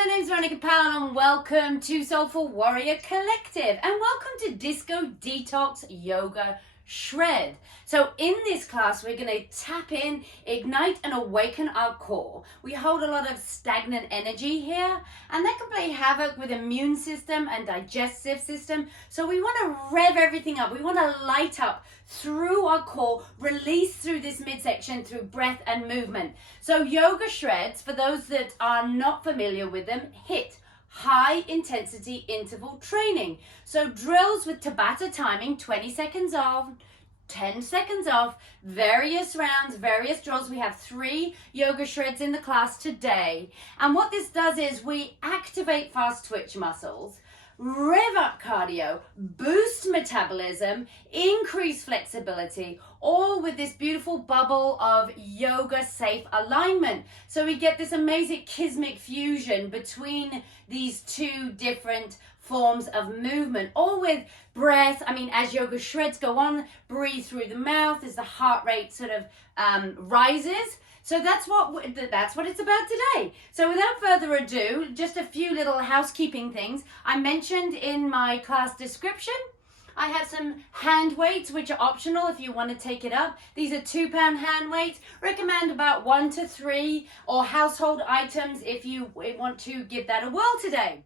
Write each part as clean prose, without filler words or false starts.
my name's Veronica Powell and welcome to Soulful Warrior Collective and welcome to Disco Detox Yoga Shred. So in this class we're going to tap in, ignite and awaken our core. We hold a lot of stagnant energy here and that can play havoc with immune system and digestive system. So we want to rev everything up. We want to light up through our core, release through this midsection through breath and movement. So yoga shreds, for those that are not familiar with them, HIIT, high intensity interval training. So drills with Tabata timing, 20 seconds on, 10 seconds off, various rounds, various drills. We have 3 yoga shreds in the class today. And what this does is we activate fast twitch muscles, rev up cardio, boost metabolism, increase flexibility, all with this beautiful bubble of yoga safe alignment. So we get this amazing kismic fusion between these 2 different forms of movement, all with breath. I mean, as yoga shreds go on, breathe through the mouth as the heart rate sort of rises. So that's what it's about today. So without further ado, just a few little housekeeping things. I mentioned in my class description, I have some hand weights which are optional if you want to take it up. These are 2-pound hand weights. Recommend about 1 to 3 or household items if you want to give that a whirl today.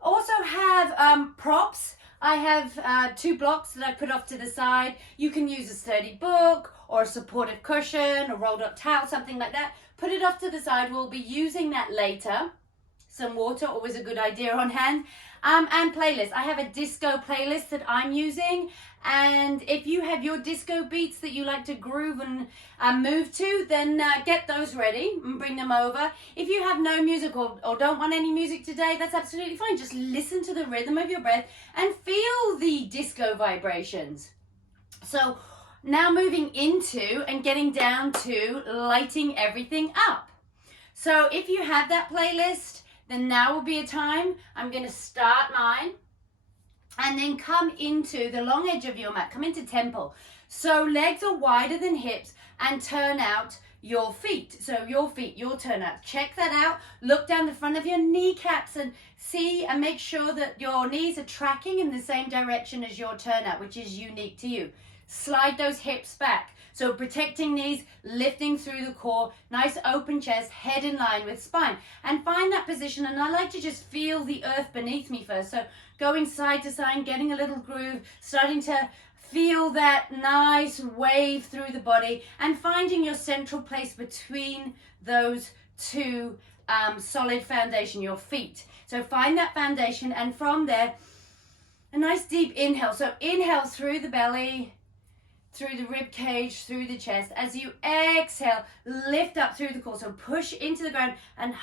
Also have props. I have 2 blocks that I put off to the side. You can use a sturdy book or a supportive cushion, a rolled up towel, something like that. Put it off to the side. We'll be using that later. Some water, always a good idea on hand. And playlist. I have a disco playlist that I'm using. And if you have your disco beats that you like to groove and move to, then get those ready and bring them over. If you have no music or don't want any music today, that's absolutely fine. Just listen to the rhythm of your breath and feel the disco vibrations. So now moving into and getting down to lighting everything up. So if you have that playlist, then now will be a time. I'm going to start mine and then come into the long edge of your mat, come into temple. So legs are wider than hips and turn out your feet. So your feet, your turn out. Check that out. Look down the front of your kneecaps and see and make sure that your knees are tracking in the same direction as your turnout, which is unique to you. Slide those hips back. So protecting knees, lifting through the core, nice open chest, head in line with spine. And find that position. And I like to just feel the earth beneath me first. So going side to side, getting a little groove, starting to feel that nice wave through the body and finding your central place between those 2 solid foundation, your feet. So find that foundation and from there, a nice deep inhale. So inhale through the belly, through the rib cage, through the chest. As you exhale, lift up through the core. So push into the ground and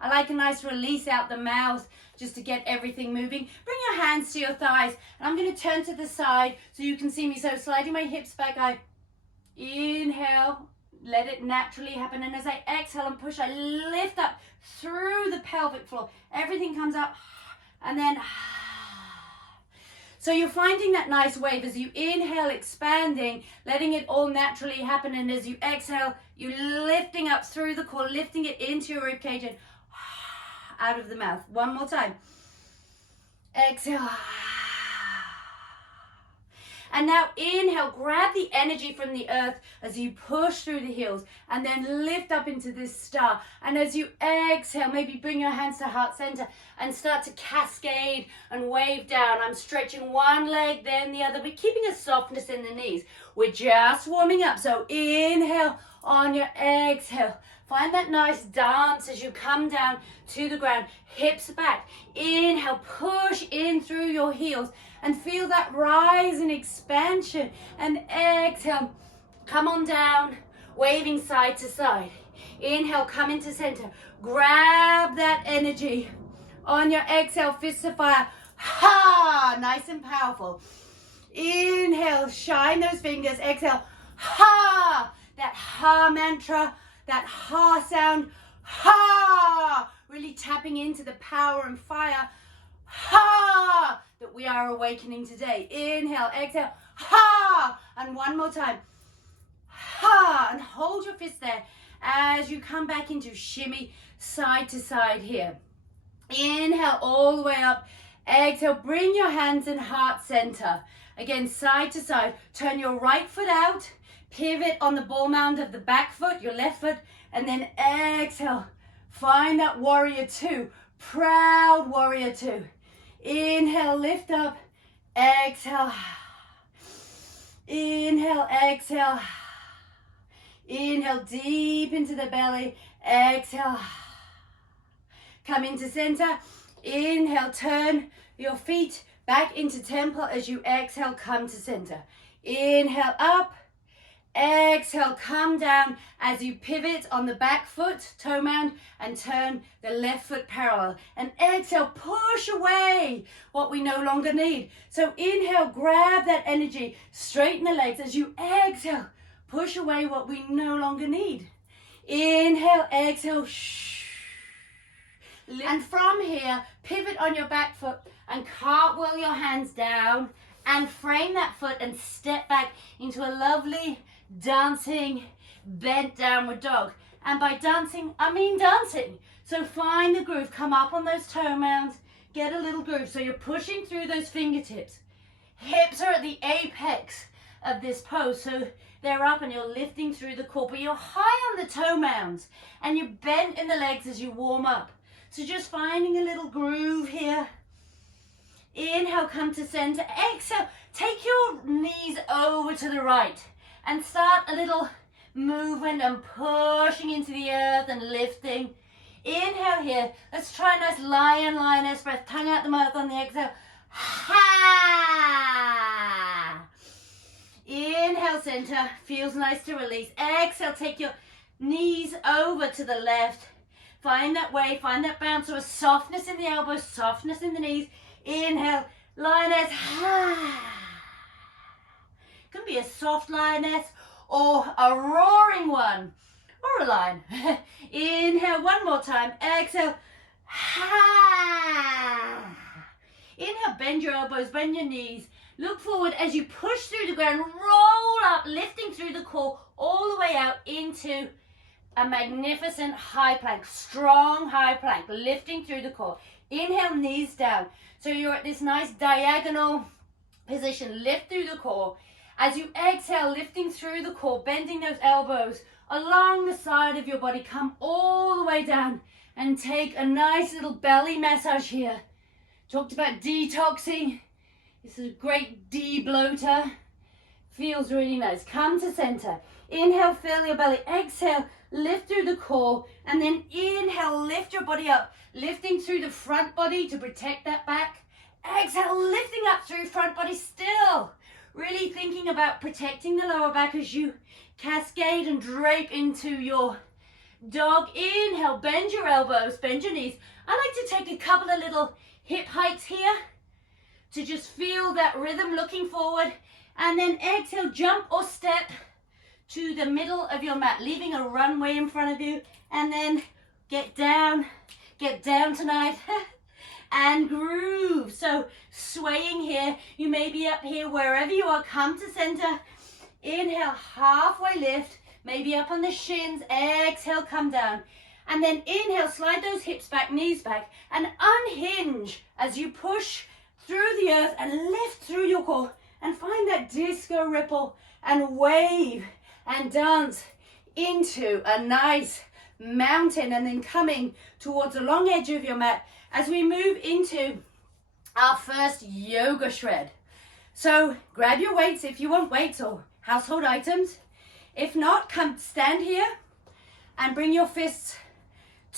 I like a nice release out the mouth just to get everything moving. Bring your hands to your thighs and I'm going to turn to the side so you can see me. So sliding my hips back, I inhale, let it naturally happen. And as I exhale and push, I lift up through the pelvic floor. Everything comes up and then so you're finding that nice wave as you inhale, expanding, letting it all naturally happen. And as you exhale, you're lifting up through the core, lifting it into your ribcage and out of the mouth. One more time. Exhale. And now inhale, grab the energy from the earth as you push through the heels and then lift up into this star. And as you exhale, maybe bring your hands to heart center and start to cascade and wave down. I'm stretching one leg, then the other. We're keeping a softness in the knees. We're just warming up. So inhale on your exhale. Find that nice dance as you come down to the ground, hips back. Inhale, push in through your heels and feel that rise and expansion. And exhale, come on down, waving side to side. Inhale, come into center. Grab that energy. On your exhale, fist of fire. Ha! Nice and powerful. Inhale, shine those fingers. Exhale, ha! That ha mantra. That ha sound, ha, really tapping into the power and fire, ha, that we are awakening today. Inhale, exhale, ha, and one more time, ha, and hold your fist there as you come back into shimmy side to side here. Inhale all the way up. Exhale, bring your hands in heart center. Again, side to side. Turn your right foot out. Pivot on the ball mound of the back foot, your left foot. And then exhale. Find that warrior two. Proud warrior two. Inhale, lift up. Exhale. Inhale, exhale. Inhale deep into the belly. Exhale. Come into center. Inhale, turn your feet back into temple as you exhale, come to center. Inhale up. Exhale, come down as you pivot on the back foot, toe mound, and turn the left foot parallel. And exhale, push away what we no longer need. So inhale, grab that energy, straighten the legs as you exhale, push away what we no longer need. Inhale, exhale, and from here, pivot on your back foot and cartwheel your hands down and frame that foot and step back into a lovely dancing bent downward dog. And by dancing, I mean dancing. So find the groove, come up on those toe mounds, get a little groove. So you're pushing through those fingertips. Hips are at the apex of this pose. So they're up and you're lifting through the core, but you're high on the toe mounds and you're bent in the legs as you warm up. So just finding a little groove here. Inhale, come to center. Exhale, take your knees over to the right and start a little movement and pushing into the earth and lifting. Inhale here. Let's try a nice lion, lioness breath. Tongue out the mouth on the exhale. Ha! Inhale, center. Feels nice to release. Exhale, take your knees over to the left. Find that way, find that bounce. So a softness in the elbows, softness in the knees. Inhale, lioness. Can be a soft lioness or a roaring one or a lion. Inhale one more time. Exhale. Inhale, bend your elbows, bend your knees. Look forward as you push through the ground. Roll up, lifting through the core all the way out into a magnificent high plank, strong high plank, lifting through the core. Inhale, knees down. So you're at this nice diagonal position. Lift through the core. As you exhale, lifting through the core, bending those elbows along the side of your body. Come all the way down and take a nice little belly massage here. Talked about detoxing. This is a great de-bloater. Feels really nice. Come to center. Inhale, fill your belly. Exhale, lift through the core. And then inhale, lift your body up. Lifting through the front body to protect that back. Exhale, lifting up through front body still. Really thinking about protecting the lower back as you cascade and drape into your dog. Inhale, bend your elbows, bend your knees. I like to take a couple of little hip hikes here to just feel that rhythm, looking forward. And then exhale, jump or step to the middle of your mat, leaving a runway in front of you. And then get down tonight. And groove. So swaying here, you may be up here, wherever you are, come to center. Inhale, halfway lift, maybe up on the shins. Exhale, come down. And then inhale, slide those hips back, knees back, and unhinge as you push through the earth and lift through your core. And find that disco ripple and wave and dance into a nice mountain, and then coming towards the long edge of your mat as we move into our first yoga shred. So grab your weights if you want weights or household items. If not, come stand here and bring your fists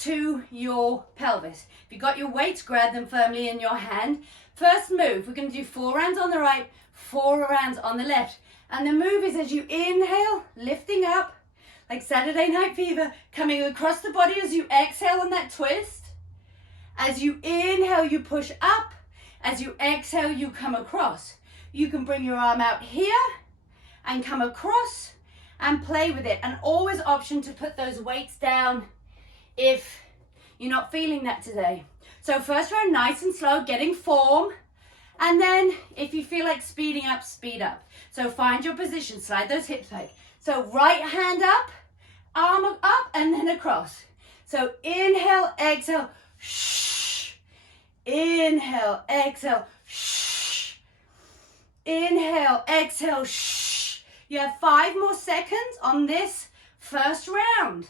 to your pelvis. If you got your weights, grab them firmly in your hand. First move, we're going to do 4 rounds on the right, 4 rounds on the left. And the move is as you inhale, lifting up like Saturday Night Fever, coming across the body as you exhale on that twist. As you inhale, you push up. As you exhale, you come across. You can bring your arm out here and come across and play with it. And always option to put those weights down if you're not feeling that today. So first round, nice and slow, getting form. And then if you feel like speeding up, speed up. So find your position, slide those hips back. So right hand up arm up and then across. So inhale, exhale, shh. Inhale, exhale, shh. Inhale, exhale, shh. You have 5 more seconds on this first round.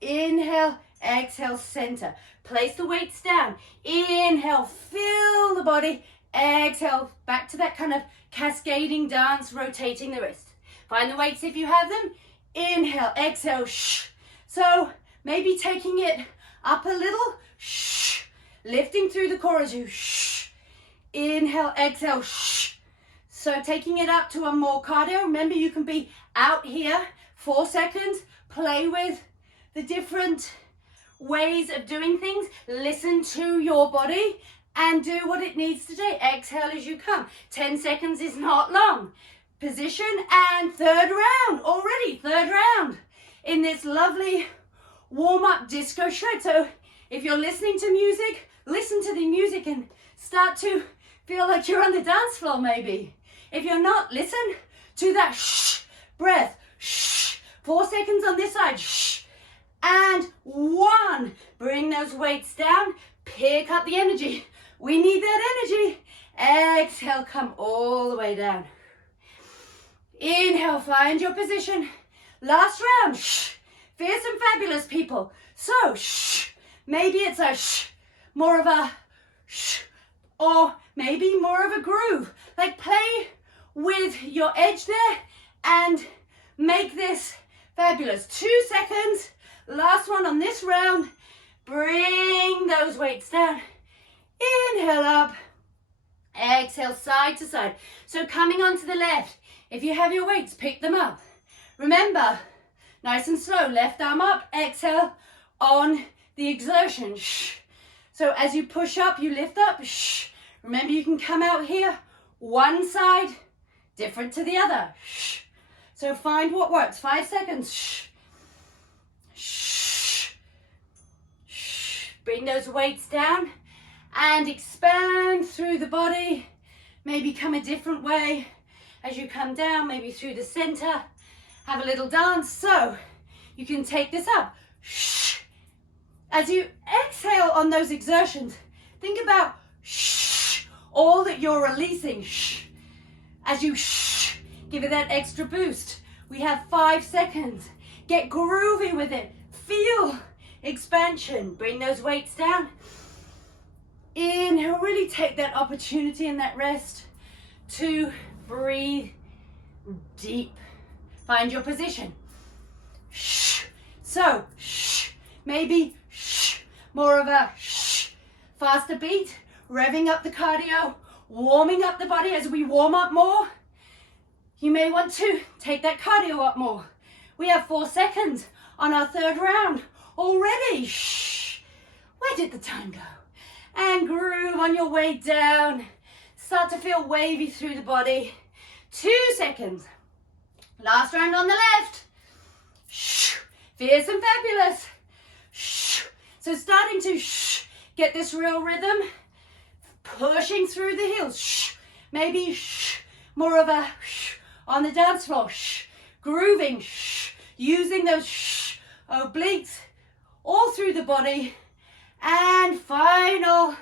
Inhale, exhale, center. Place the weights down. Inhale, fill the body. Exhale, back to that kind of cascading dance, rotating the wrist. Find the weights if you have them. Inhale, exhale, shh. So maybe taking it up a little, shh. Lifting through the core as you shh. Inhale, exhale, shh. So taking it up to a more cardio. Remember, you can be out here 4 seconds. Play with the different ways of doing things. Listen to your body and do what it needs to do. Exhale as you come. 10 seconds is not long. Position and third round already. Third round in this lovely warm-up disco shred. So if you're listening to music, listen to the music and start to feel like you're on the dance floor maybe. If you're not, listen to that shh breath. Shh. 4 seconds on this side. Shh. And 1. Bring those weights down. Pick up the energy. We need that energy. Exhale, come all the way down. Inhale, find your position. Last round. Shh. Fierce and fabulous, people. So, shh. Maybe it's a shh, more of a shh, or maybe more of a groove. Like play with your edge there and make this fabulous. 2 seconds. Last one on this round. Bring those weights down. Inhale up. Exhale side to side. So coming onto the left. If you have your weights, pick them up. Remember, nice and slow. Left arm up. Exhale on the exertion. Shh. So as you push up, you lift up. Shh. Remember, you can come out here. One side, different to the other. Shh. So find what works. 5 seconds. Shh. Shh. Shh. Bring those weights down and expand through the body. Maybe come a different way as you come down, maybe through the center. Have a little dance. So you can take this up. Shh. As you exhale on those exertions, think about shh, all that you're releasing. Shh. As you shh, give it that extra boost. We have 5 seconds. Get groovy with it. Feel expansion. Bring those weights down. Inhale, really take that opportunity and that rest to breathe deep. Find your position. Shh. So, shh. Maybe shh. More of a shh. Faster beat. Revving up the cardio. Warming up the body as we warm up more. You may want to take that cardio up more. We have 4 seconds on our third round already. Shh. Where did the time go? And groove on your way down. Start to feel wavy through the body. 2 seconds. Last round on the left. Shh. Fierce and fabulous. Shh. So starting to shh, get this real rhythm. Pushing through the heels. Shh. Maybe shh, more of a shh on the dance floor. Shh. Grooving. Shh. Using those shh obliques all through the body. And final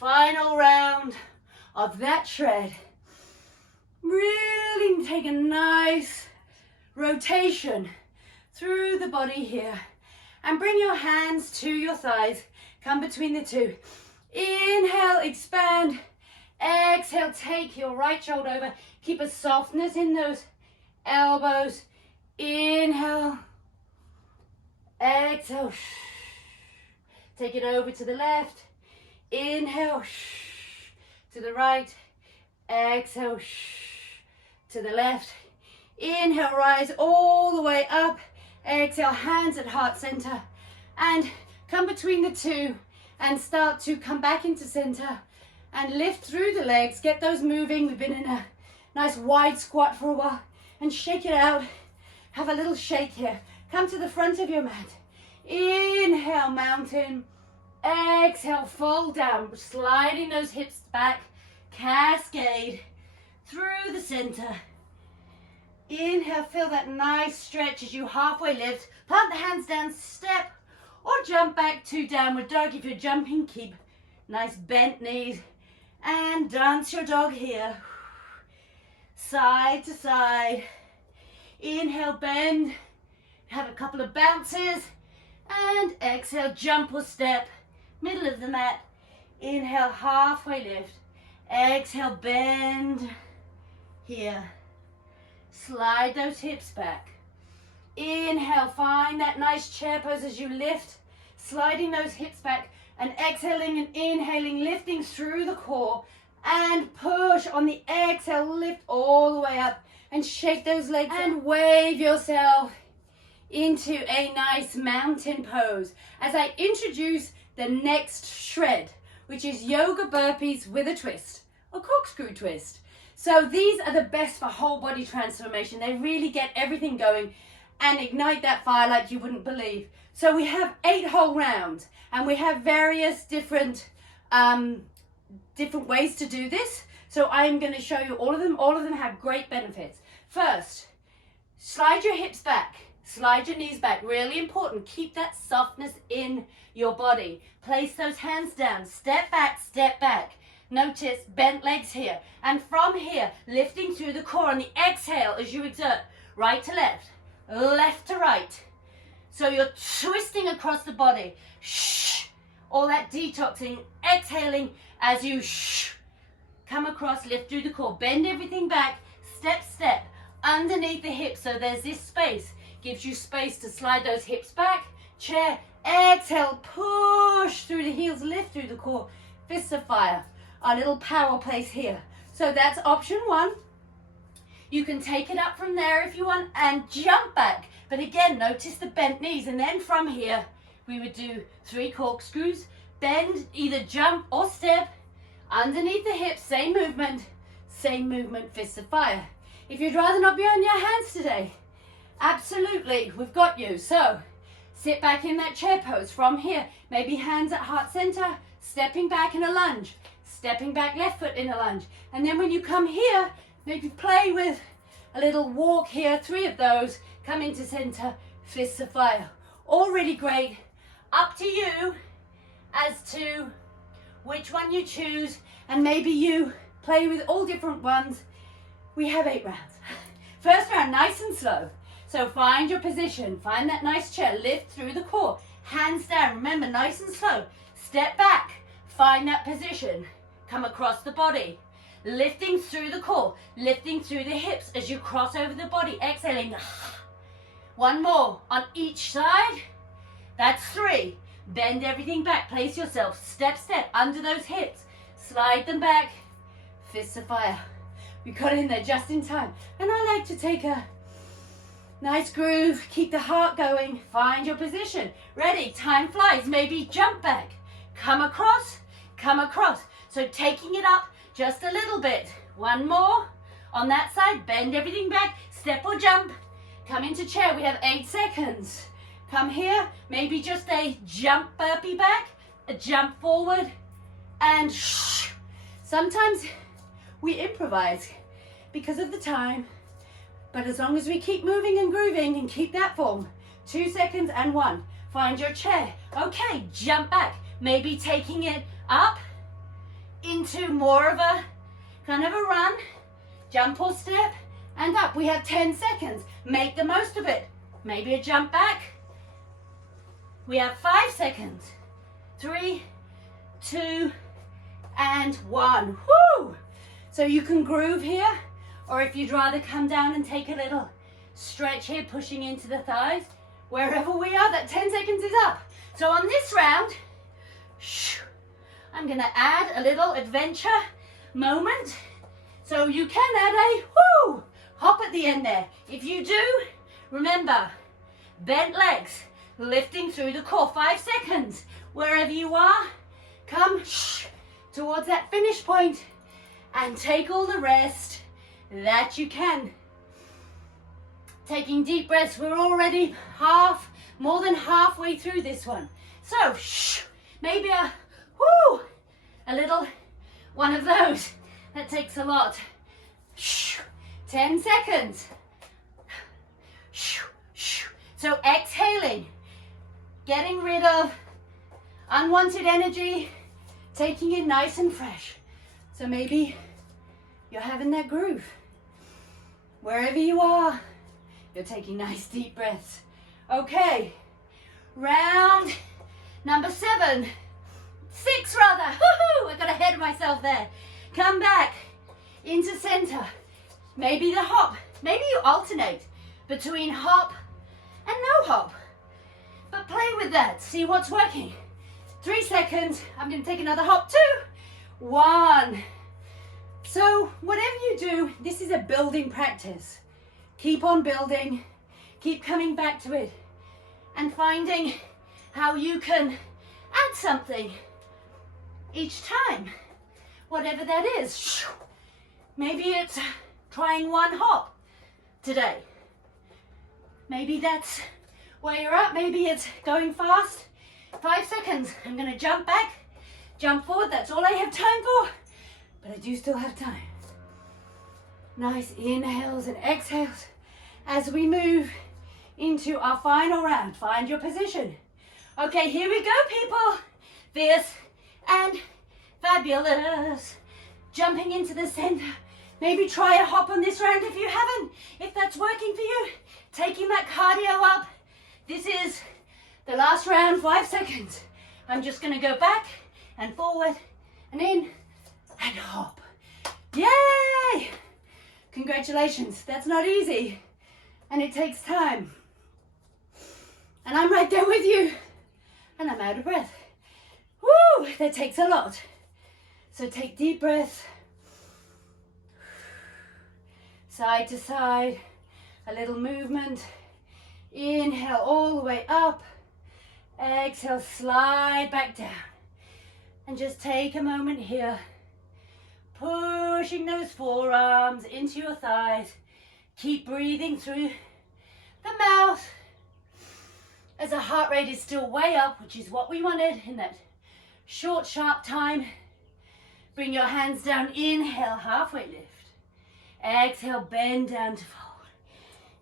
round of that shred. Really take a nice rotation through the body here. And bring your hands to your thighs. Come between the two. Inhale, expand. Exhale, take your right shoulder over. Keep a softness in those elbows. Inhale. Exhale. Take it over to the left. Inhale. To the right. Exhale. To the left. Inhale, rise all the way up. Exhale, hands at heart center. And come between the two and start to come back into center and lift through the legs. Get those moving. We've been in a nice wide squat for a while. And shake it out. Have a little shake here. Come to the front of your mat. Inhale, mountain. Exhale, fold down. Sliding those hips back. Cascade through the center. Inhale, feel that nice stretch as you halfway lift. Plant the hands down, step, or jump back to downward dog. If you're jumping, keep nice bent knees. And dance your dog here. Side to side. Inhale, bend. Have a couple of bounces. And exhale, jump or step. Middle of the mat. Inhale, halfway lift. Exhale, bend. Here. Slide those hips back. Inhale, find that nice chair pose as you lift. Sliding those hips back. And exhaling and inhaling, lifting through the core. And push on the exhale, lift all the way up. And shake those legs and wave yourself into a nice mountain pose. As I introduce the next shred, which is yoga burpees with a twist, a corkscrew twist. So these are the best for whole body transformation. They really get everything going and ignite that fire like you wouldn't believe. So we have 8 whole rounds, and we have various different ways to do this. So I'm going to show you all of them. All of them have great benefits. First, slide your hips back. Slide your knees back. Really important. Keep that softness in your body. Place those hands down. Step back, step back. Notice bent legs here. And from here, lifting through the core on the exhale as you exert. Right to left, left to right. So you're twisting across the body. Shh. All that detoxing. Exhaling as you shh. Come across, lift through the core. Bend everything back. Step, step. Underneath the hips. So there's this space. Gives you space to slide those hips back. Chair. Exhale. Push through the heels. Lift through the core. Fists of fire. Our little power place here. So that's option 1. You can take it up from there if you want and jump back. But again, notice the bent knees. And then from here, we would do 3 corkscrews. Bend, either jump or step. Underneath the hips, same movement, fists of fire. If you'd rather not be on your hands today, absolutely, we've got you. So sit back in that chair pose. From here, maybe hands at heart center, stepping back in a lunge. Stepping back left foot in a lunge. And then when you come here, maybe play with a little walk here. 3 of those. Come into center, fists of fire. All really great. Up to you as to which one you choose. And maybe you play with all different ones. We have 8 rounds. First round, nice and slow. So find your position. Find that nice chair. Lift through the core. Hands down. Remember, nice and slow. Step back. Find that position. Come across the body, lifting through the core, lifting through the hips as you cross over the body, exhaling. 1 more on each side. That's 3. Bend everything back, place yourself, step, step, under those hips. Slide them back, fists of fire. We got in there just in time. And I like to take a nice groove, keep the heart going, find your position. Ready, time flies, maybe jump back, come across, come across. So taking it up just a little bit. 1 more on that side. Bend everything back. Step or jump. Come into chair. We have 8 seconds. Come here. Maybe just a jump burpee back. A jump forward. And shh. Sometimes we improvise because of the time. But as long as we keep moving and grooving and keep that form. 2 seconds and 1. Find your chair. Okay, jump back. Maybe taking it up into more of a kind of a run, jump or step, and up. We have 10 seconds. Make the most of it. Maybe a jump back. We have 5 seconds. 3, 2, and 1. Woo! So you can groove here, or if you'd rather come down and take a little stretch here, pushing into the thighs, wherever we are, that 10 seconds is up. So on this round, I'm going to add a little adventure moment. So you can add a whoo hop at the end there. If you do, remember, bent legs, lifting through the core. 5 seconds. Wherever you are, come towards that finish point and take all the rest that you can. Taking deep breaths. We're already more than halfway through this one. So maybe a little one of those. That takes a lot. 10 seconds. So exhaling, getting rid of unwanted energy, taking it nice and fresh. So maybe you're having that groove. Wherever you are, you're taking nice deep breaths. Okay, round number 7. 6 rather. Woohoo! I got ahead of myself there. Come back into center. Maybe the hop. Maybe you alternate between hop and no hop. But play with that. See what's working. 3 seconds. I'm going to take another hop. 2, 1. So whatever you do, this is a building practice. Keep on building. Keep coming back to it and finding how you can add something each time, whatever that is. Maybe it's trying 1 hop today. Maybe that's where you're at. Maybe it's going fast. 5 seconds. I'm going to jump back, jump forward. That's all I have time for, but I do still have time. Nice inhales and exhales as we move into our final round. Find your position. Okay, here we go, people. Fierce and fabulous. Jumping into the center. Maybe try a hop on this round if you haven't. If that's working for you, taking that cardio up. This is the last round, 5 seconds. I'm just going to go back and forward and in and hop. Yay! Congratulations. That's not easy and it takes time. And I'm right there with you and I'm out of breath. Woo! That takes a lot. So take deep breaths. Side to side, a little movement. Inhale all the way up. Exhale, slide back down. And just take a moment here. Pushing those forearms into your thighs. Keep breathing through the mouth as the heart rate is still way up, which is what we wanted in that short, sharp time. Bring your hands down. Inhale, halfway lift. Exhale, bend down to fold.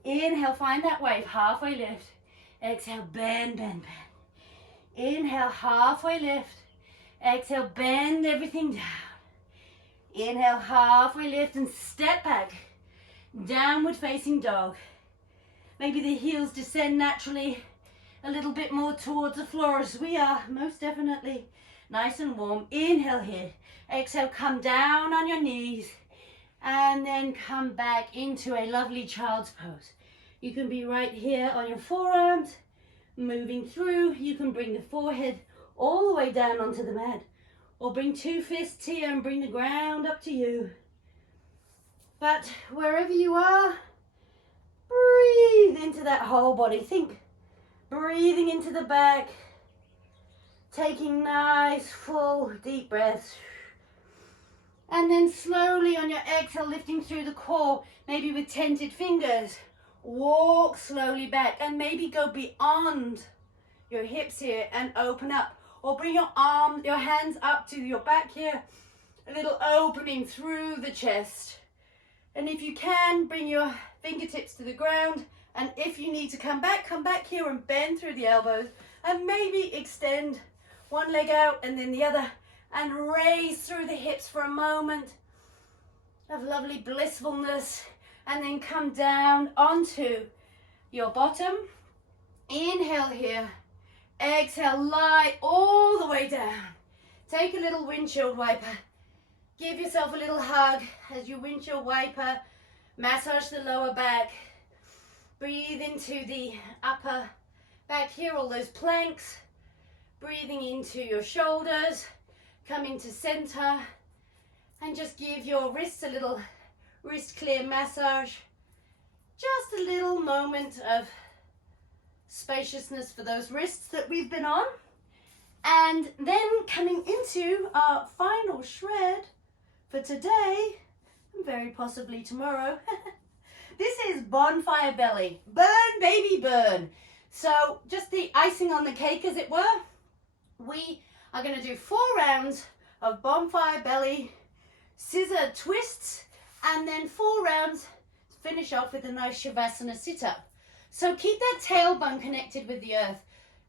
Inhale, find that wave, halfway lift. Exhale, bend, bend, bend. Inhale, halfway lift. Exhale, bend everything down. Inhale, halfway lift and step back. Downward facing dog. Maybe the heels descend naturally a little bit more towards the floor as we are, most definitely. Nice and warm. Inhale here. Exhale, come down on your knees. And then come back into a lovely child's pose. You can be right here on your forearms, moving through. You can bring the forehead all the way down onto the mat, or bring 2 fists here and bring the ground up to you. But wherever you are, breathe into that whole body. Think breathing into the back, taking nice, full, deep breaths. And then slowly on your exhale, lifting through the core, maybe with tented fingers. Walk slowly back and maybe go beyond your hips here and open up. Or bring your hands up to your back here. A little opening through the chest. And if you can, bring your fingertips to the ground. And if you need to come back here and bend through the elbows. And maybe extend one leg out and then the other. And raise through the hips for a moment of lovely blissfulness. And then come down onto your bottom. Inhale here. Exhale, lie all the way down. Take a little windshield wiper. Give yourself a little hug as you windshield wiper. Massage the lower back. Breathe into the upper back here, all those planks. Breathing into your shoulders. Coming to center. And just give your wrists a little wrist clear massage. Just a little moment of spaciousness for those wrists that we've been on. And then coming into our final shred for today, and very possibly tomorrow. This is bonfire belly. Burn, baby, burn. So just the icing on the cake, as it were. We are going to do 4 rounds of bonfire belly, scissor twists, and then 4 rounds to finish off with a nice Shavasana sit-up. So keep that tailbone connected with the earth.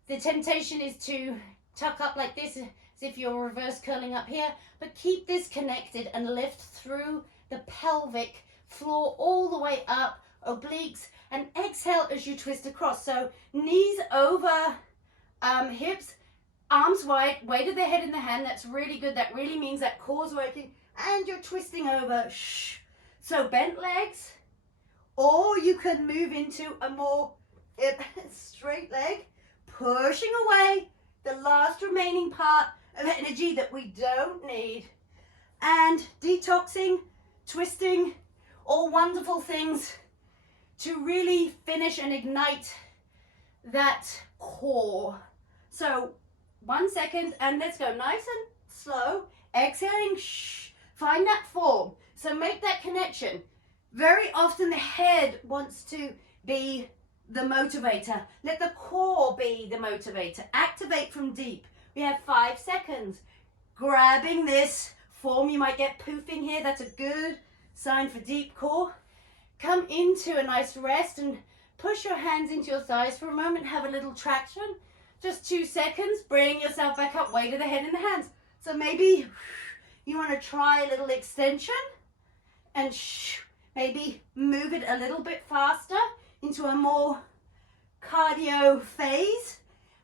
The temptation is to tuck up like this, as if you're reverse curling up here, but keep this connected and lift through the pelvic floor all the way up, obliques, and exhale as you twist across. So knees over hips, arms wide, weight of the head in the hand. That's really good. That really means that core's working, and you're twisting over. So bent legs, or you can move into a more straight leg, pushing away the last remaining part of energy that we don't need, and detoxing, twisting, all wonderful things to really finish and ignite that core. So 1 second, and let's go nice and slow, exhaling, find that form. So make that connection. Very often the head wants to be the motivator. Let the core be the motivator. Activate from deep. We have 5 seconds. Grabbing this form, you might get poofing here. That's a good sign for deep core. Come into a nice rest and push your hands into your thighs for a moment. Have a little traction. Just 2 seconds. Bring yourself back up. Weight of the head in the hands. So maybe you want to try a little extension and maybe move it a little bit faster into a more cardio phase,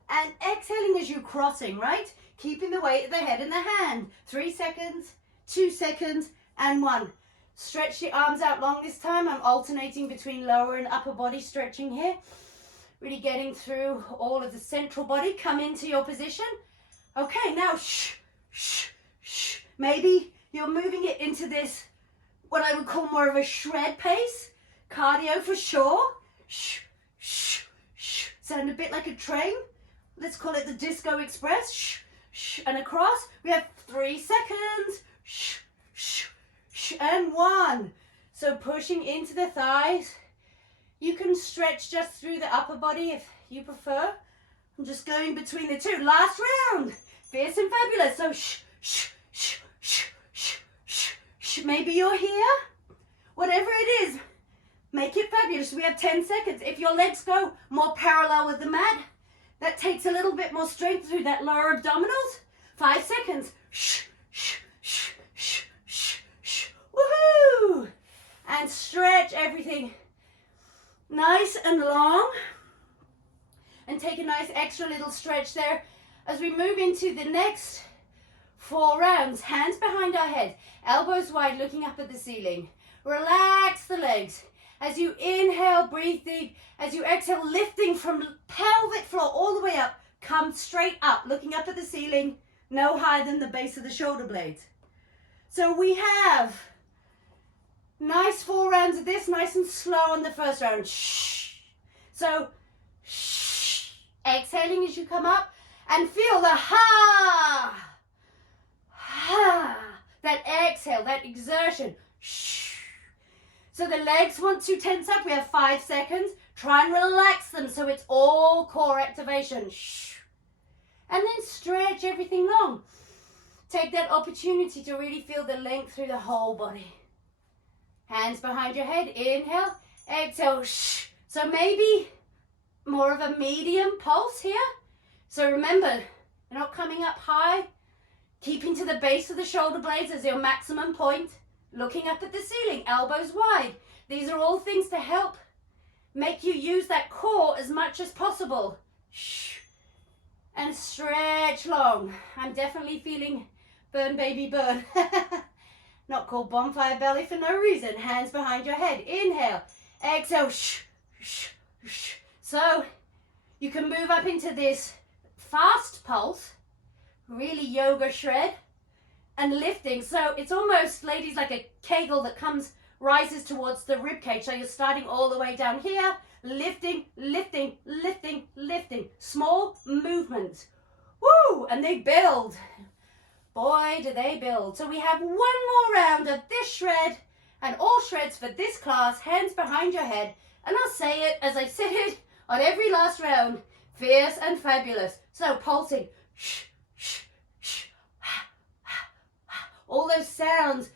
and exhaling as you're crossing, right? Keeping the weight of the head in the hand. 3 seconds, 2 seconds, and 1. Stretch the arms out long this time. I'm alternating between lower and upper body stretching here. Really getting through all of the central body. Come into your position. Okay, now maybe you're moving it into this, what I would call more of a shred pace. Cardio for sure. Sound a bit like a train. Let's call it the Disco Express. And across. We have 3 seconds. And 1. So pushing into the thighs. You can stretch just through the upper body if you prefer. I'm just going between the two. Last round. Fierce and fabulous. So maybe you're here. Whatever it is, make it fabulous. We have 10 seconds. If your legs go more parallel with the mat, that takes a little bit more strength through that lower abdominals. 5 seconds. Woohoo! And stretch everything nice and long. And take a nice extra little stretch there as we move into the next 4 rounds. Hands behind our head, elbows wide, looking up at the ceiling. Relax the legs. As you inhale, breathe deep. As you exhale, lifting from pelvic floor all the way up. Come straight up, looking up at the ceiling, no higher than the base of the shoulder blades. So we have nice 4 rounds of this, nice and slow on the first round. So exhaling as you come up, and feel the ha, that exhale, that exertion. So the legs want to tense up. We have 5 seconds. Try and relax them so it's all core activation. And then stretch everything long. Take that opportunity to really feel the length through the whole body. Hands behind your head. Inhale, exhale. So maybe more of a medium pulse here. So remember, you're not coming up high. Keeping to the base of the shoulder blades as your maximum point. Looking up at the ceiling, elbows wide. These are all things to help make you use that core as much as possible. And stretch long. I'm definitely feeling burn, baby, burn. Not called bonfire belly for no reason. Hands behind your head. Inhale, exhale. So you can move up into this fast pulse, really yoga shred. And lifting, so it's almost, ladies, like a kegel that rises towards the rib cage. So you're starting all the way down here, lifting, lifting, lifting, lifting. Small movements. Woo! And they build. Boy, do they build. So we have 1 more round of this shred, and all shreds for this class. Hands behind your head. And I'll say it as I say it on every last round. Fierce and fabulous. So pulsing. All those sounds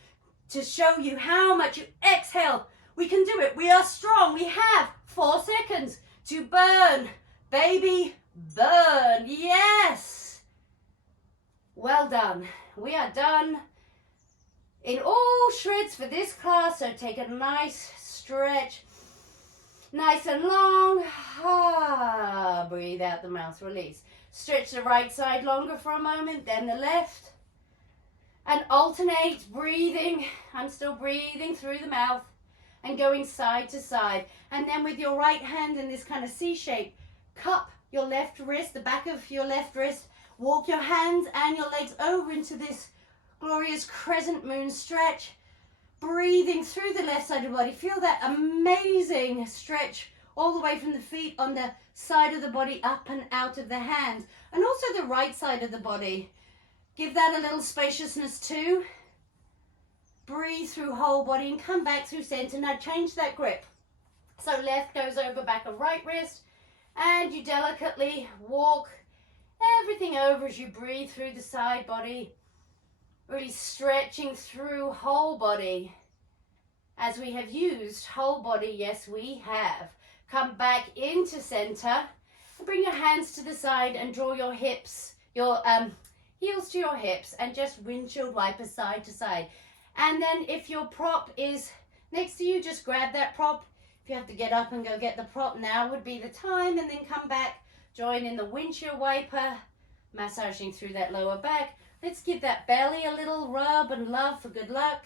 to show you how much you exhale. We can do it. We are strong. We have 4 seconds. to burn. Baby, burn. Yes. Well done. We are done in all shreds for this class. So take a nice stretch. Nice and long. Breathe out the mouth, release. Stretch the right side longer for a moment, then the left. And alternate breathing. I'm still breathing through the mouth and going side to side. And then with your right hand in this kind of C shape, cup your left wrist, the back of your left wrist. Walk your hands and your legs over into this glorious crescent moon stretch. Breathing through the left side of the body. Feel that amazing stretch all the way from the feet on the side of the body up and out of the hands. And also the right side of the body. Give that a little spaciousness too. Breathe through whole body and come back through center. Now change that grip. So left goes over back of right wrist. And you delicately walk everything over as you breathe through the side body. Really stretching through whole body. As we have used whole body, yes we have. Come back into center. Bring your hands to the side and draw your hips, your heels to your hips, and just windshield wiper side to side. And then if your prop is next to you, just grab that prop. If you have to get up and go get the prop, now would be the time. And then come back, join in the windshield wiper, massaging through that lower back. Let's give that belly a little rub and love for good luck.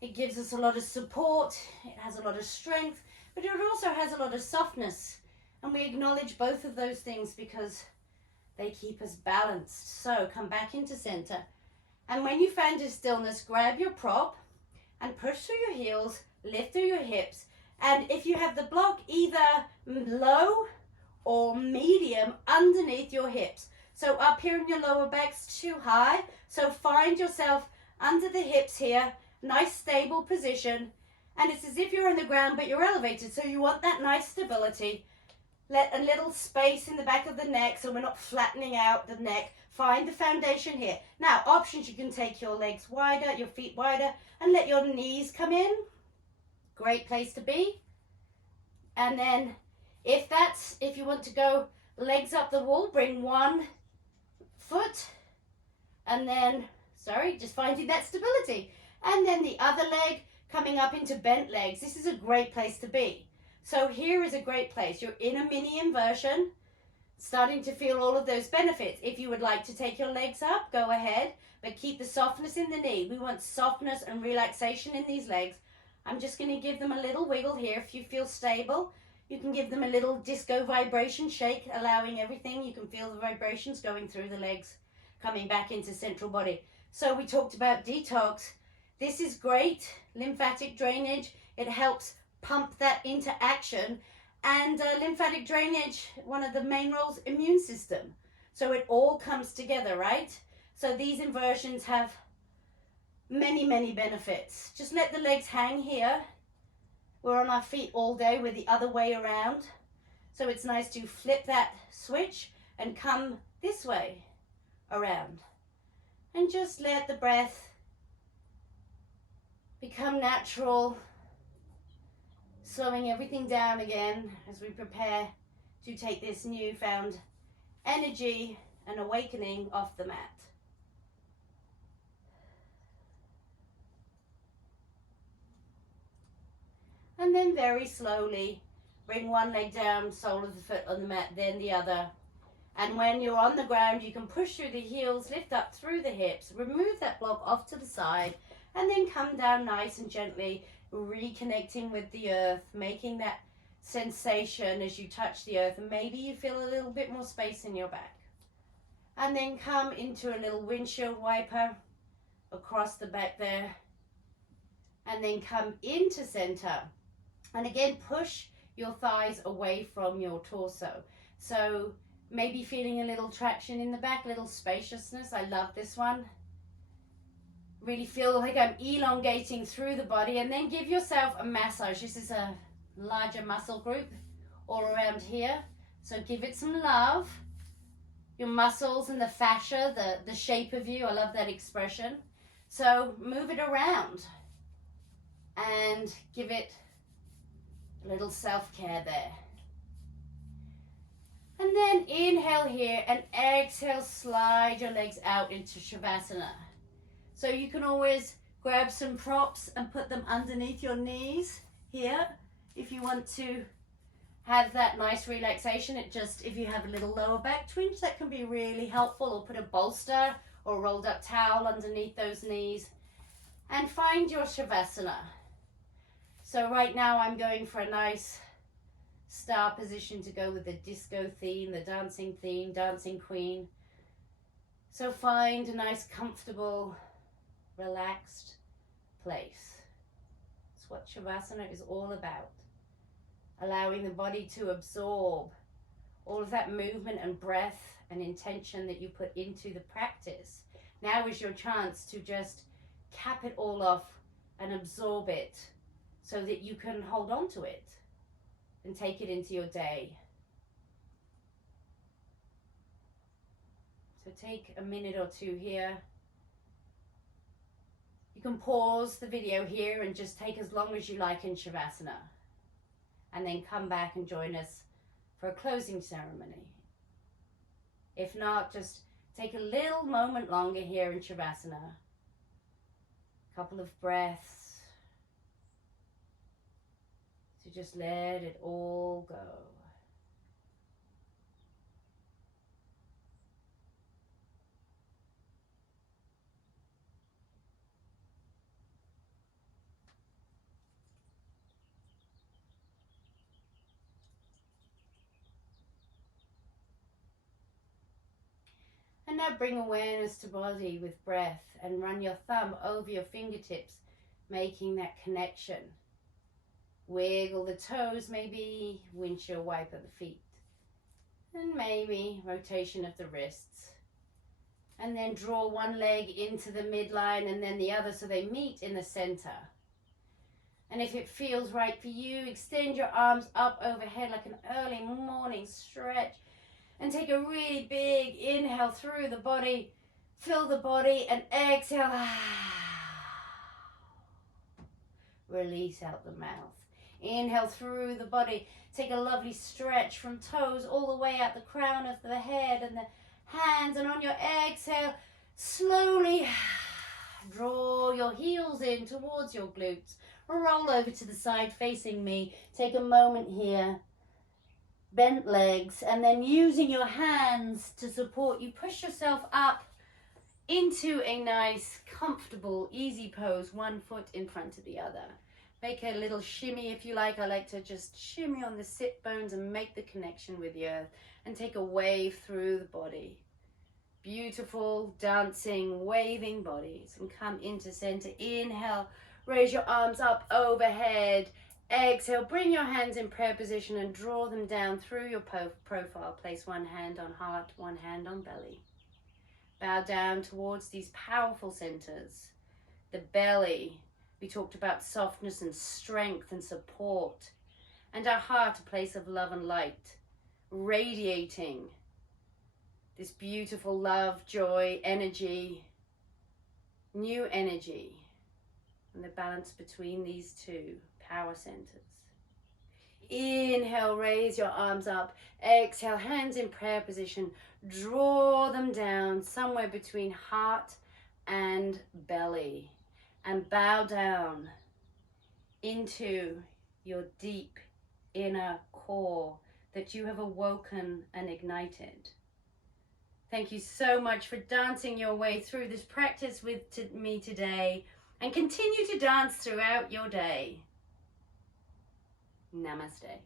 It gives us a lot of support. It has a lot of strength, but it also has a lot of softness. And we acknowledge both of those things because they keep us balanced. So come back into center. And when you find your stillness, grab your prop and push through your heels, lift through your hips. And if you have the block, either low or medium underneath your hips. So up here in your lower back's too high. So find yourself under the hips here. Nice stable position. And it's as if you're on the ground but you're elevated. So you want that nice stability. Let a little space in the back of the neck so we're not flattening out the neck. Find the foundation here. Now options, you can take your legs wider, your feet wider, and let your knees come in. Great place to be. And then if you want to go legs up the wall, bring one foot and then, just finding that stability. And then the other leg coming up into bent legs. This is a great place to be. So here is a great place. You're in a mini inversion, starting to feel all of those benefits. If you would like to take your legs up, go ahead, but keep the softness in the knee. We want softness and relaxation in these legs. I'm just going to give them a little wiggle here. If you feel stable, you can give them a little disco vibration shake, allowing everything. You can feel the vibrations going through the legs, coming back into central body. So we talked about detox. This is great. Lymphatic drainage. It helps pump that into action. And lymphatic drainage, one of the main roles, immune system. So it all comes together, right? So these inversions have many, many benefits. Just let the legs hang here. We're on our feet all day. We're the other way around. So it's nice to flip that switch and come this way around. And just let the breath become natural, slowing everything down again as we prepare to take this newfound energy and awakening off the mat. And then very slowly bring one leg down, sole of the foot on the mat, then the other. And when you're on the ground, you can push through the heels, lift up through the hips, remove that block off to the side, and then come down nice and gently, reconnecting with the earth, making that sensation as you touch the earth. And maybe you feel a little bit more space in your back. And then come into a little windshield wiper across the back there. And then come into center. And again, push your thighs away from your torso. So maybe feeling a little traction in the back, a little spaciousness. I love this one. Really feel like I'm elongating through the body. And then give yourself a massage. This is a larger muscle group all around here. So give it some love. Your muscles and the fascia, the shape of you. I love that expression. So move it around. And give it a little self-care there. And then inhale here and exhale, slide your legs out into Shavasana. So you can always grab some props and put them underneath your knees here if you want to have that nice relaxation. It just, if you have a little lower back twinge, that can be really helpful, or put a bolster or rolled up towel underneath those knees and find your Shavasana. So right now I'm going for a nice star position to go with the disco theme, the dancing theme, dancing queen. So find a nice, comfortable, relaxed place. That's what Shavasana is all about. Allowing the body to absorb all of that movement and breath and intention that you put into the practice. Now is your chance to just cap it all off and absorb it so that you can hold on to it and take it into your day. So take a minute or two here. You can pause the video here and just take as long as you like in Shavasana, and then come back and join us for a closing ceremony. If not, just take a little moment longer here in Shavasana. A couple of breaths to just let it all go. And now bring awareness to body with breath and run your thumb over your fingertips, making that connection. Wiggle the toes, maybe windshield wiper the feet, and maybe rotation of the wrists. And then draw one leg into the midline and then the other so they meet in the center. And if it feels right for you, extend your arms up overhead like an early morning stretch. And take a really big inhale through the body. Fill the body and exhale. Release out the mouth. Inhale through the body. Take a lovely stretch from toes all the way out the crown of the head and the hands. And on your exhale, slowly draw your heels in towards your glutes. Roll over to the side facing me. Take a moment here. Bent legs, and then using your hands to support you, push yourself up into a nice, comfortable, easy pose, one foot in front of the other. Make a little shimmy if you like. I like to just shimmy on the sit bones and make the connection with the earth, and take a wave through the body. Beautiful, dancing, waving bodies, and come into center. Inhale, raise your arms up overhead. Exhale, bring your hands in prayer position and draw them down through your profile. Place one hand on heart, one hand on belly. Bow down towards these powerful centers. The belly, we talked about softness and strength and support. And our heart, a place of love and light, radiating this beautiful love, joy, energy, new energy, and the balance between these two power centers. Inhale, raise your arms up. Exhale, hands in prayer position. Draw them down somewhere between heart and belly. And bow down into your deep inner core that you have awoken and ignited. Thank you so much for dancing your way through this practice with me today, and continue to dance throughout your day. Namaste.